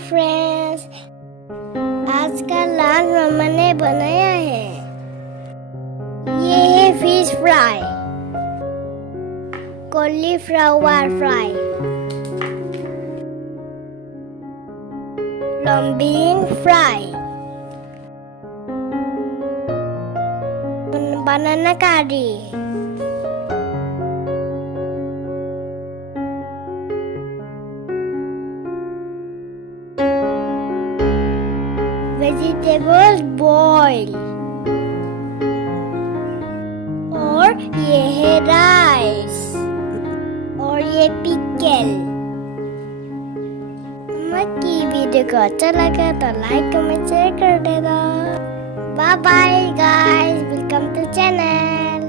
फ्रेंड्स, आज का लंच मम्मा ने बनाया है। ये है फिश फ्राई, कॉलीफ्लावर फ्राई, लॉम्बिंग fry, banana curry, vegetables boil, और ये है राइस, और ये पिकल। मक्की वीडियो को अच्छा लगा तो लाइक कमेंट शेयर कर देना। Bye bye guys, welcome to channel.